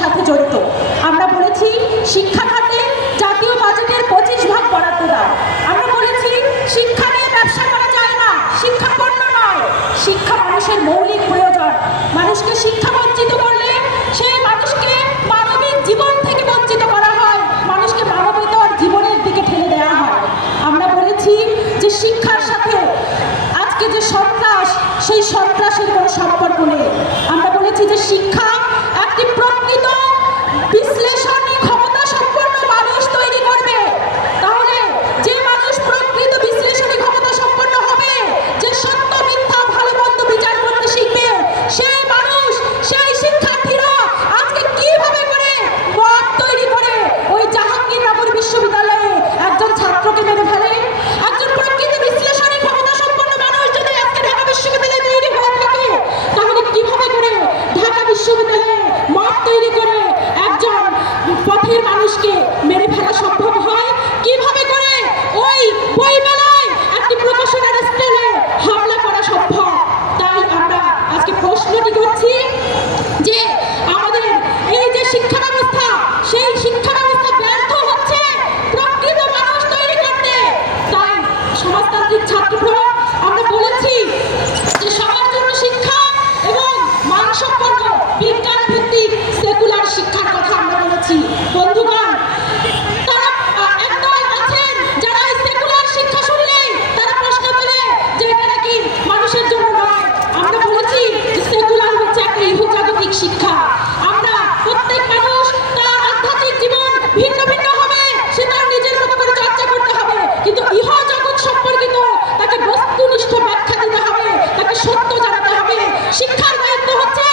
সাথে জড়িত। আমরা বলেছি শিক্ষা খাতে জাতীয় বাজেটের 25% বরাদ্দ দাও। আমরা বলেছি শিক্ষা নিয়ে ব্যবসা করা যায় না, শিক্ষা পণ্য নয়, শিক্ষা মানুষের মৌলিক প্রয়োজন। মানুষকে শিক্ষা বঞ্চিত করলে সেই মানুষকে মানবিক জীবন থেকে বঞ্চিত করা হয়, মানুষকে মানবেতর জীবনের দিকে ঠেলে দেওয়া হয়। আমরা বলেছি যে শিক্ষার সাথে আজকে যে সন্ত্রাস, সেই সন্ত্রাসের কোনো সম্পর্ক নেই। আমরা বলেছি যে শিক্ষা একটি প্রকৃত বিশ্লেষণী ক্ষমতা সম্পন্ন মানুষ তৈরি করবে। তাহলে যে মানুষ প্রকৃত বিশ্লেষণী ক্ষমতা সম্পন্ন হবে, যে সত্য মিথ্যা ভালো মন্দ বিচার করতে শিখবে, সেই মানুষ, সেই শিক্ষার্থীরা আজকে কিভাবে করে মব তৈরি করে ওই জাহাঙ্গীরনগর বিশ্ববিদ্যালয়ে একজন ছাত্রকে মেরে ফেলে। একজন প্রকৃত বিশ্লেষণী ক্ষমতা সম্পন্ন মানুষ যদি আজকে ঢাকা বিশ্ববিদ্যালয়ে তৈরি হয়ে থাকে, তাহলে কিভাবে করে ঢাকা বিশ্ববিদ্যালয়ে মব তৈরি করে একজন পথের মানুষকে মেরে ফেলা সম্ভব হয়? কিভাবে করে ওই বইমেলায় একটি প্রকাশনার স্টলে হামলা করা সম্ভব? তাই আমরা আজকে প্রশ্নটি করছি যে আমাদের এই যে শিক্ষা ব্যবস্থা, সেই শিক্ষা ব্যবস্থা ব্যর্থ হচ্ছে প্রকৃত মানুষ তৈরি করতে। তাই সমাজতান্ত্রিক ছাত্ররা আমরা বলেছি যে সবার জন্য শিক্ষা এবং মানসম্পন্ন বিজ্ঞান ভিত্তিক সেকুলার শিক্ষার কথা আমরা বলেছি। বন্ধুগণ, তারা একদল আছেন যারা এই সেকুলার শিক্ষা শুনলেই তারা প্রশ্ন তোলে যে এটা নাকি মানুষের জন্য নয়। আমরা বলেছি যে সেকুলার হচ্ছে একটা ইহজাগতিক শিক্ষা। আমরা প্রত্যেক মানুষ তার আধ্যাত্মিক জীবন ভিন্ন ভিন্ন হবে, সে তার নিজের মতো করে চর্চা করতে হবে, কিন্তু ইহজগৎ সম্পর্কিত তাকে বস্তুনিষ্ঠ ব্যাখ্যা দিতে হবে, তাকে সত্য জানাতে হবে। শিক্ষার দায়িত্ব হচ্ছে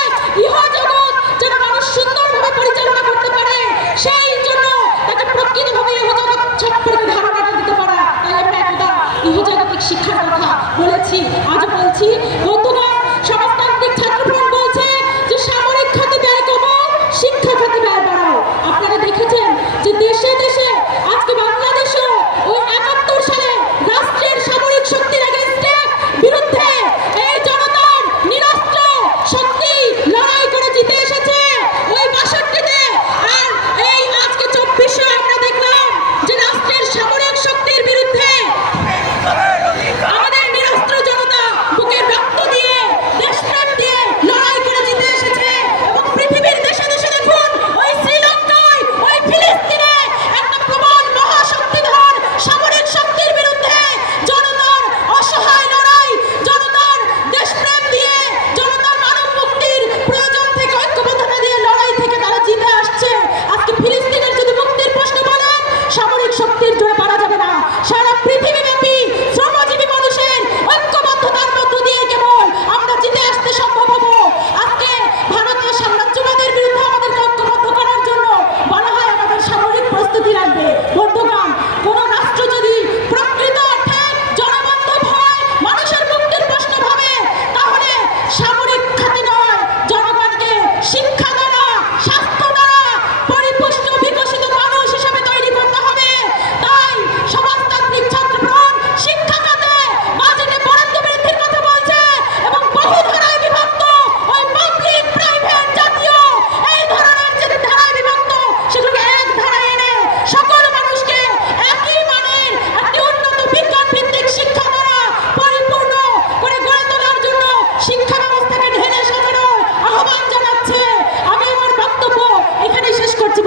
ইহজগৎ যেন মানুষ সুন্দরভাবে পরিচালনা করতে পারে, সেই জন্য তাকে প্রকৃতভাবে ইহজগৎ সম্পর্কে ধারণাটা দিতে পারা। তাই আমরা একটা ইহজাগতিক শিক্ষার কথা বলেছি, আজ বলছি। বন্ধুগণ,